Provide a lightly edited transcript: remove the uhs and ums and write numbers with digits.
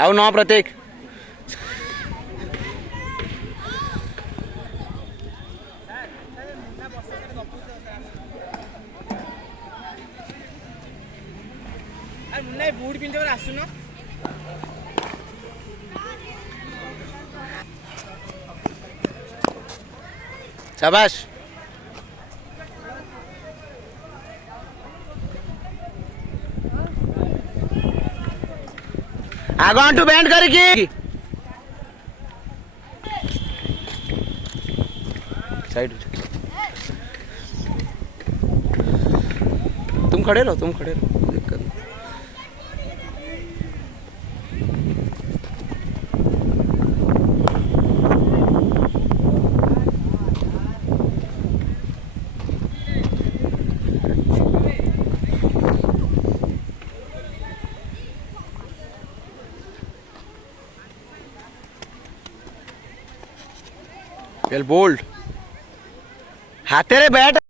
आओ ना प्रतीक. बुट पिंधे आसुन शाबाश. आगो आंटू बैंड करकी साइड. तुम खड़े रहो, तुम खड़े रहो, कोई दिक्कत नहीं. Well bold. हाथे रे बैट.